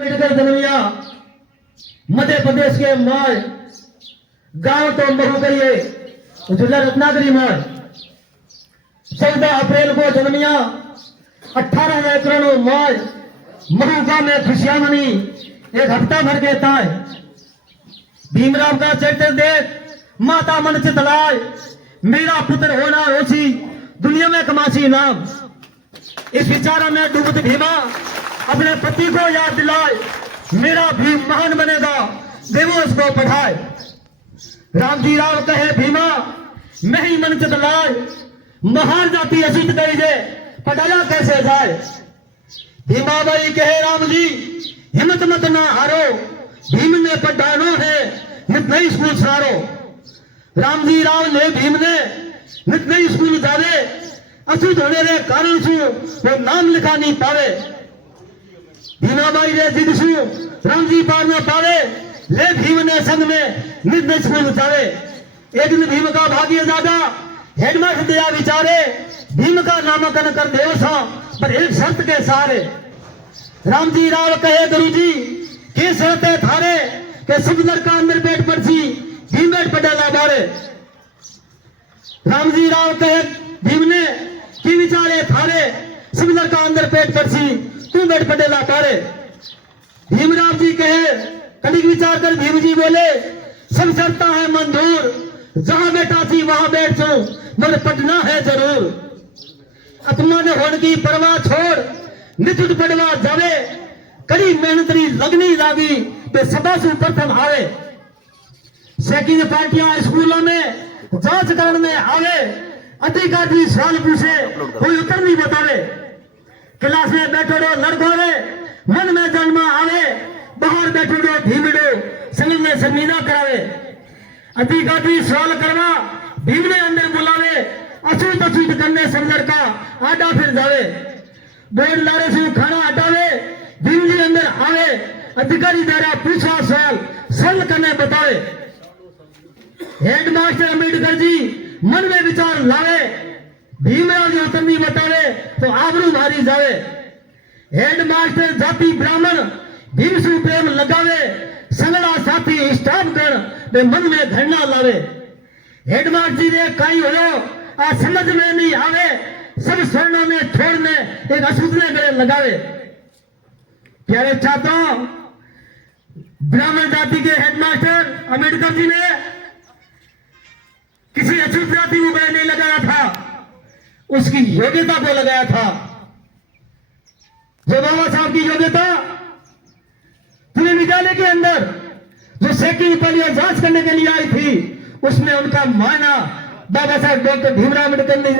अम्बेडकर जन्मिया मध्य प्रदेश के माय गांव तो महू करिए जिला रत्नागिरी में 14 अप्रैल को जन्मिया 18 एकड़ माय महू गांव में खुशियां मनी एक हफ्ता भर के ताय भीमराव का चरित्र देख माता मन चित लाए मेरा पुत्र होना रोची दुनिया में कमासी नाम। इस विचार में डूबत भीमा अपने पति को याद दिलाए मेरा भीम महान बनेगा देवो उसको पढ़ाए। रामजी राव कहे भीमा मैं ही मन चित लाए महान जाति असित गई जे पढ़ाया कैसे जाए। भीमा बाई कहे राम जी हिम्मत मत ना हारो भीम ने पढ़ानो है नित नई स्कूल सारो। रामजी राव ने भीम ने नित नई स्कूल जावे अछूत होने रे कारण सु वो नाम लिखा नहीं पावे। भीमाबाई रे जिद सु रामजी पार न पावे ले भीम ने संग में नित नई स्कूल जावे। एक दिन भीम का भाग्य ज्यादा हेडमास्टर दिया विचारे भीम का नामकरण कर देव सा पर एक शर्त के सहारे। रामजी राव कहे गुरुजी के शर्त है थारे के सब लड़का अंदर बैठ पड़सी भीम बैठ पटेला बारे। रामजी राव कहे भीम ने की विचारे थारे सब लड़का अंदर पेट पड़सी तू बैठ पटेला बारे। भीमराव जी कहे कनिक विचार कर भीम जी बोले सब शर्ता है मंजूर जहां बैठा थी वहां बैठ सो मन पटना है जरूर। आत्मा ने होने की परवाह छोड़ नित्य पड़वा जावे कड़ी मेहनत लगनी लागी पे सदा से प्रथम आवे। सेकंड पार्टियां स्कूलों में जांच करने आवे अधिकारी सवाल पूछे कोई उत्तर नहीं बतावे। क्लास में बैठो लड़कों रे मन में जन्म आवे बाहर बैठो भीमड़ो संग में समीना करावे। अधिकारी सवाल करवा भीम ने अंदर बुलावे अछूत अछूत करने समझर का आडा फिर जावे। बोर्ड लारे से खाना हटावे भीम जी अंदर आवे अधिकारी द्वारा पूछा सवाल सल करने बतावे। हेडमास्टर अम्बेडकर जी मन में विचार लावे भीमराव जी उत्तर नहीं बतावे तो आबरू मारी जावे। हेडमास्टर जाति ब्राह्मण भीम से प्रेम लगावे संगड़ा साथी स्टाफ गण वे मन में धरना लावे। हेडमास्टर जी ने कई हो आ समझ में नहीं आवे सब स्वर्णों में छोड़ने एक असूचने गले लगावे। प्यारे छात्रों ब्राह्मण जाति के हेडमास्टर अम्बेडकर जी ने किसी अछूत जाति को गले नहीं लगाया था उसकी योग्यता को लगाया था। जो बाबा साहब की योग्यता पूरे विद्यालय के अंदर जो सेकंड पहले जांच करने के लिए आई थी उसमें उनका मायना बाबा साहब डॉक्टर भीमराव अम्बेडकर ने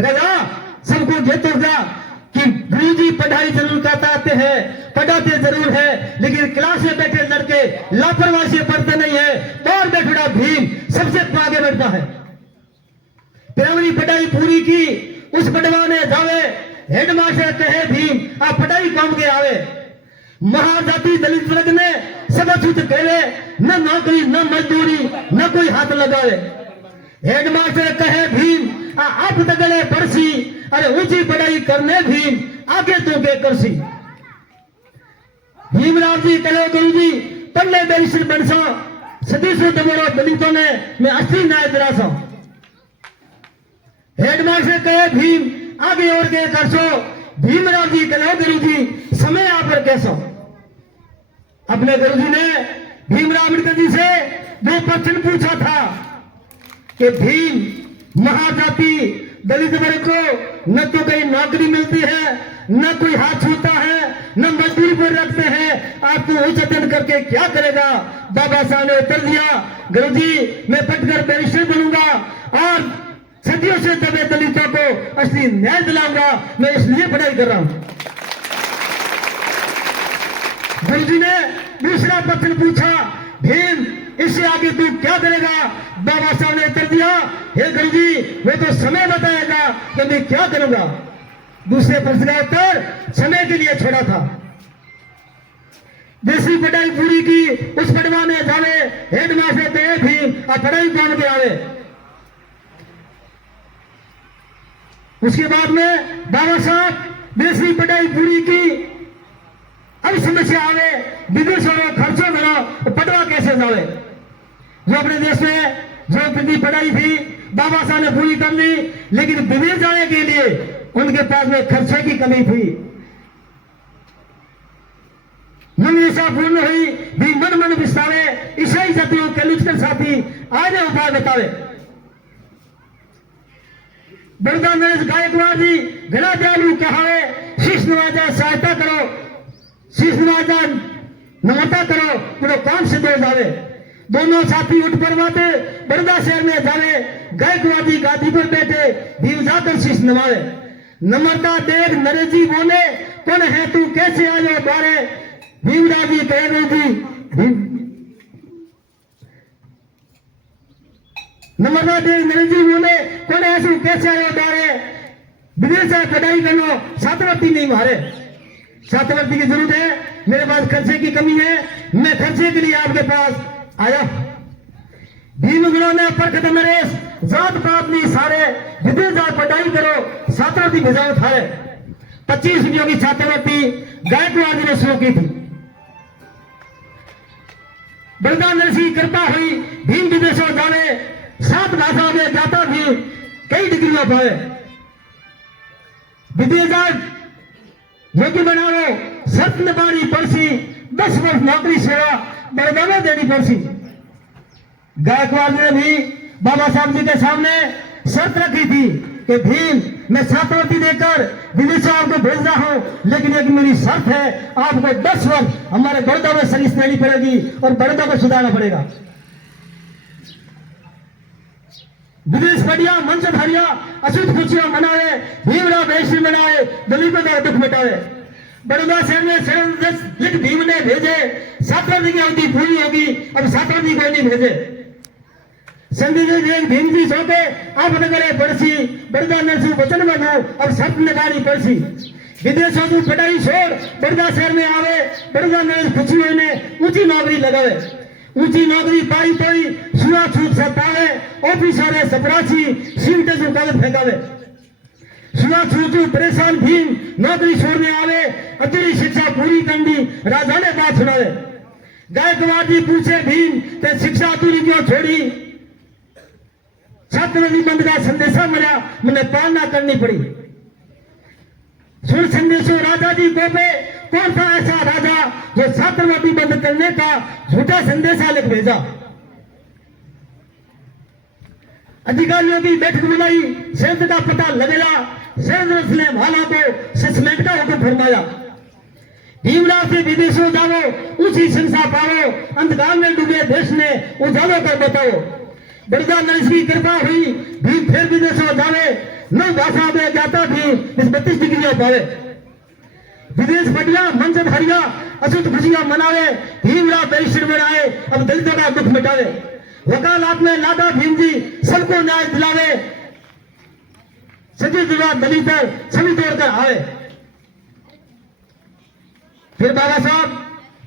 लगाया। सबको ये तो कि गुरु जी पढ़ाई जरूर कराते हैं पढ़ाते जरूर है लेकिन क्लास में बैठे लड़के लापरवाही से पढ़ते नहीं है। बाहर बैठा भीम सबसे आगे बढ़ता है। प्राइमरी पढ़ाई पूरी की उस पढ़वाने जावे हेडमास्टर कहे भीम आप पढ़ाई काम के आवे। महाजाति दलित वर्ग ने सब अछूत कहे न नौकरी न मजदूरी न कोई हाथ लगावे। हेडमास्टर कहे भीम आप तगड़े पढ़सी अरे ऊंची पढ़ाई करने भीम आगे तो के करसी। भीमराव जी कहे गुरु जी पढ़ने बैरिस्टर बनसा सदी से दबोड़ो दलितों ने मैं असली न्याय दिलासा। हेडमास्टर कहे भीम आगे और के करसो भीमराव जी कहे गुरु जी समय आप पर कैसो। अपने गुरु जी ने भीमराव अम्बेडकर जी से दो प्रश्न पूछा था कि भीम महाजाति दलित वर्ग को न तो कहीं नौकरी मिलती है न कोई हाथ छूता है न मजदूरी पर रखते हैं आप तो उच्चतन करके क्या करेगा। बाबा साहब ने उत्तर दिया गुरुजी मैं पढ़कर बैरिस्टर बनूंगा और सदियों से दबे दलितों को असली न्याय दिलाऊंगा मैं इसलिए पढ़ाई कर रहा हूं। गुरुजी ने दूसरा प्रश्न पूछा भीम इससे आगे तू क्या करेगा। बाबा साहब ने उत्तर दिया हे गुरुजी वो तो समय बताएगा कि मैं क्या करूंगा। दूसरे प्रश्न का उत्तर समय के लिए छोड़ा था। जैसी पढ़ाई पूरी की उस पढ़वाने जावे हेडमास्टर कहे भीम और पढ़ाई काम के आवे। उसके बाद में बाबा साहब 10वीं पढ़ाई पूरी की अब समस्या आवे विदेशों में खर्चो करो तो पटवा कैसे जावे। जो अपने देश में जो कितनी पढ़ाई थी बाबा साहब ने पूरी कर ली, लेकिन विदेश जाने के लिए उनके पास में खर्चे की कमी थी। मनसा पूर्ण हुई भी मन मन विस्तारे, ईसाई जातियों के लुचकर साथी आज उपाय बतावे। बड़दा नरेश गायकवाड़ जी घना दयालु कहावे, शीश नवाजा सहायता करो, शीश नवाजा नमता करो, पूरे काम से दो जावे। दोनों साथी उठ परवाते बड़दा शहर में जावे, गायकवाड़ जी गादी पर बैठे भीम जाकर शीश नवावे। नम्रता देख नरेश जी बोले, कौन है तू कैसे आयो बारे। भीमराव जी कह रहे थी नम्रता देख नरेश जी बोले, कौन है तू कैसे आयो बारे। विदेश से पढ़ाई करना छात्रवृत्ति नहीं मारे, छात्रवृत्ति की जरूरत है, मेरे पास खर्चे की कमी है, मैं खर्चे के लिए आपके पास आया। भीम गुरु ने परखत नरेश जात पात नहीं सारे, विदेश जा पढ़ाई करो छात्रवृत्ति भेजाओ थारे। 25 रुपयों की छात्रवृत्ति गायकवाड़ जी ने शुरू की थी। बड़दा नरेश की कृपा हुई, भीम विदेशों जावे, 7 भाषाओं में जाता भी कई डिग्रियों पाए। विदेश योग्य बनाओ शर्त निभानी पड़सी, 10 वर्ष नौकरी सेवा बड़दा में देनी पड़सी। गायकवाड़ ने भी बाबा साहब जी के सामने शर्त रखी थी कि भीम मैं छात्रवृत्ति देकर विदेशों आपको भेज रहा हूं, लेकिन एक मेरी शर्त है, आपको 10 वर्ष हमारे बड़ौदा में सर्विस देनी पड़ेगी और बड़ौदा को सुधारना पड़ेगा। विदेश बढ़िया मंच धरिया अछूत खुशियां मनाए, भीमराव वैश्य मनाए, दलितों का दुख मिटाए। बड़ौदा शहर में शरण लिख भीम ने भेजे, छात्रवृत्ति की अवधि पूरी होगी, अब छात्रवृत्ति को नहीं भेजे। संदेश भीम जी सोते आप नगरे पड़सी, बड़दा नरसू वचन बनो, अब शर्त निभानी पड़सी। विदेशों की पढ़ाई छोड़ बड़दा शहर में आवे, बड़दा नरेश खुशी होने ऊंची नौकरी लगावे। ऊंची नौकरी पाई कोई छुआ छूत सतावे, ऑफिसर है सपरासी सीमटे से कागज फेंकावे। छुआ छूत परेशान भीम नौकरी छोड़ने आवे, अधूरी शिक्षा पूरी करनी राजा ने बात सुनावे। गायकवाड़ जी पूछे भीम ते शिक्षा अधूरी क्यों छोड़ी। छात्रवृत्ति बंद का संदेशा मिला, मैंने पालना करनी पड़ी। सुन संदेशो राजा जी को पे, कौन था ऐसा राजा जो छात्रवृत्ति बंद करने का झूठा संदेशा लिख भेजा। अधिकारियों की बैठक बुलाई, सेंध का पता लगेगा, सेंध ने भाला को सस्पेंड का हुक्म फरमाया। भीमराव से विदेशों जाओ, ऊंची शिक्षा पाओ, अंधकार में डूबे देश ने उजालों कर बताओ। बड़दा नरेश की कृपा हुई, भीम फिर विदेशों जावे, 9 भाषा में जाता भी इस 32 डिग्रियों पावे। विदेश बढ़िया मंच धरिया अछूत खुशियां मनावे, भीमराव वैश्य बनाए, अब दलितों का दुख मिटावे। वकालत में लादा भीम जी सबको न्याय दिलावे, सजी जुड़ा दलित सभी तोड़कर आवे। फिर बाबा साहब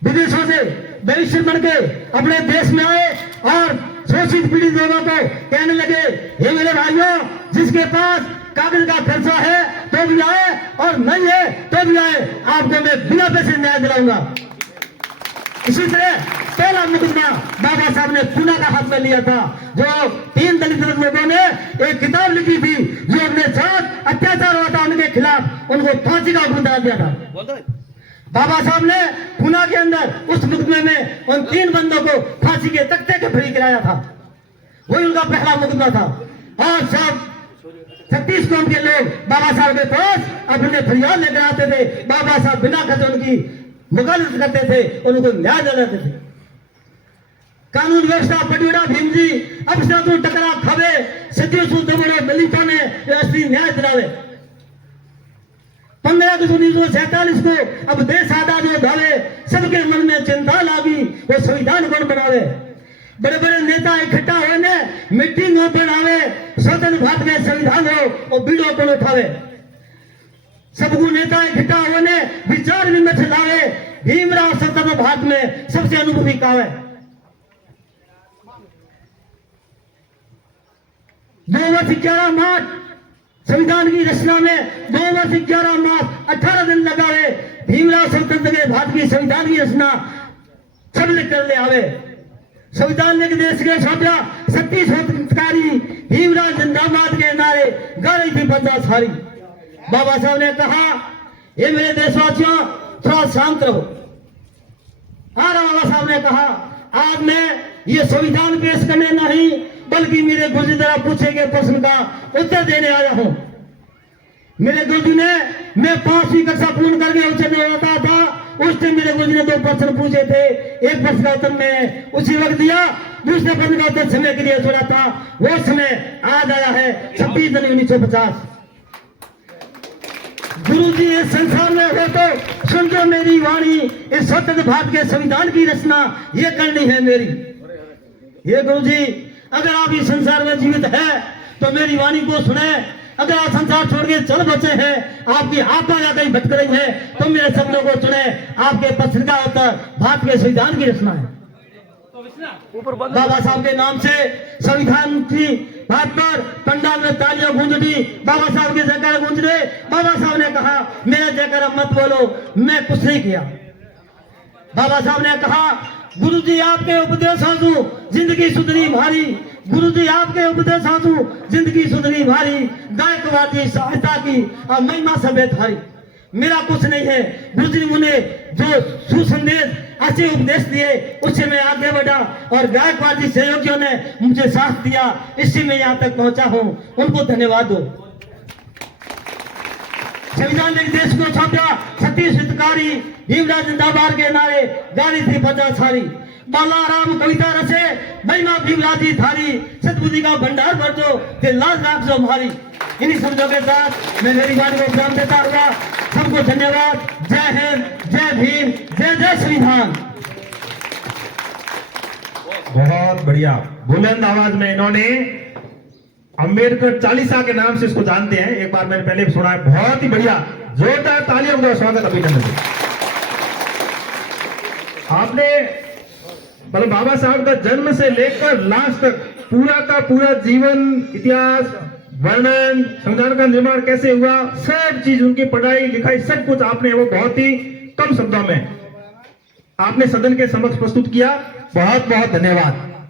विदेशों से वैश्य बन के अपने देश में आए और शोषित पीड़ित लोगों को कहने लगे, हे मेरे भाइयों, जिसके पास कागज का खर्चा है तो भी आए और नहीं है तो भी आए, आपको मैं बिना पैसे न्याय दिलाऊंगा। इसी तरह पहला मुकदमा बाबा साहब ने पूना का हाथ में लिया था, जो 3 दलित लोगों ने एक किताब लिखी थी, जो अपने साथ अत्याचार हुआ था उनके खिलाफ, उनको फांसी का हुक्म दिया था। बाबा साहब ने पुणे के अंदर उस मुकदमे में उन 3 बंदों को फांसी के तख्ते के फ्री कराया था, वही उनका पहला मुकदमा था। और सब 36 कौम के लोग बाबा साहब के पास अपने फरियाद लेकर आते थे, बाबा साहब बिना खर्च उनकी मुखालिफत करते थे, उनको न्याय दिलाते थे। कानून व्यवस्था पटियोड़ा भीम जी अब से तो टकरा खावे, सदियों से दबोड़ा दलितों ने असली न्याय दिलावे। 15 अगस्त 1947 को अब देश आजाद हो धावे, सबके मन में चिंता लागी, वो संविधान कौन बनावे। बड़े बड़े नेता इकट्ठा हुए ने मीटिंग बनावे, स्वतंत्र भारत में संविधान हो और बीड़ो कौन उठावे। सबको नेता इकट्ठा हुए ने विचार विमर्श लावे, भीमराव स्वतंत्र भारत में सबसे अनुभवी कावे। 2 वर्ष 11 मार्च संविधान की रचना में 2 वर्ष 11 मास 18 दिन लगावे, भीमराव स्वतंत्र के भारत की संविधान की रचना सब लिख कर ले आवे। संविधान ने देश के छोटा सत्ती स्वतंत्रकारी भीमराव जिंदाबाद के नारे गा रही थी प्रजा सारी। बाबा साहब ने कहा, ये मेरे देशवासियों थोड़ा शांत रहो। बाबा साहब ने कहा, आज मैं ये संविधान पेश करने नहीं बल्कि मेरे गुरुजी द्वारा पूछे गए प्रश्न का उत्तर देने आया हूं। मेरे गुरुजी ने, मैं 5वीं कक्षा पूर्ण करके उच्च होता था, उस टाइम मेरे गुरुजी ने 2 प्रश्न पूछे थे। एक प्रश्न का उत्तर मैं उसी वक्त दिया, दूसरे प्रश्न का उत्तर समय के लिए छोड़ा था। वो समय आज आया है 26 जनवरी 1950। गुरुजी इस संसार में हो तो सुन दो मेरी वाणी, इस स्वतंत्र भारत के संविधान की रचना ये करनी है मेरी। ये गुरुजी, अगर आप इस संसार में जीवित है तो मेरी वाणी को सुने। अगर आप संसार छोड़ के चल बचे हैं, आपकी आत्मा या कहीं भटक रही है, तो मेरे शब्दों को सुने। आपके पत्रिका उत्तर भारत के संविधान की रचना है। बाबा साहब के नाम से संविधान की बात पर पंडाल में तालियां गूंज उठी, बाबा साहब के जयकारा गूंज रहे। बाबा साहब ने कहा, मेरा जयकारा मत बोलो, मैं कुछ नहीं किया। बाबा साहब ने कहा, गुरुजी आपके उपदेशांशु जिंदगी सुधरी भारी। गुरुजी आपके उपदेशांशु जिंदगी सुधरी भारी। गायकवाड़ जी सहायता की और महिमा सबे थारी। मेरा कुछ नहीं है, गुरुजी ने मुझे जो सुसंदेश अच्छे उपदेश दिए उससे मैं आगे बढ़ा और गायकवाड़ जी सहयोगियों ने मुझे साथ दिया, इससे मैं यहाँ तक पहुंचा हूँ। उनको धन्यवाद दो। संविधान ने देश को छापा सत्ती हितकारी भीमराव जिंदाबाद के नारे गाड़ी थी प्रजा सारी। बालाराम कविता रचे महिमा भीमराव जी थारी। सतबुद्धि का भंडार भर दो कि लाज राख जो हमारी। इन्हीं शब्दों के साथ मैं मेरी वाणी को विराम देता हुआ सबको धन्यवाद। जय हिंद, जय भीम, जय जय संविधान। बहुत बढ़िया बुलंद आवाज में इन्होंने अंबेडकर चालीसा के नाम से इसको जानते हैं। एक बार मैंने पहले भी सुना है। बहुत ही बढ़िया, जोरदार तालियों का स्वागत, अभिनंदन। आपने मतलब बाबा साहब का जन्म से लेकर लास्ट तक पूरा का पूरा जीवन, इतिहास, वर्णन, संविधान का निर्माण कैसे हुआ, सब चीज, उनकी पढ़ाई लिखाई, सब कुछ आपने वो बहुत ही कम शब्दों में आपने सदन के समक्ष प्रस्तुत किया। बहुत बहुत धन्यवाद।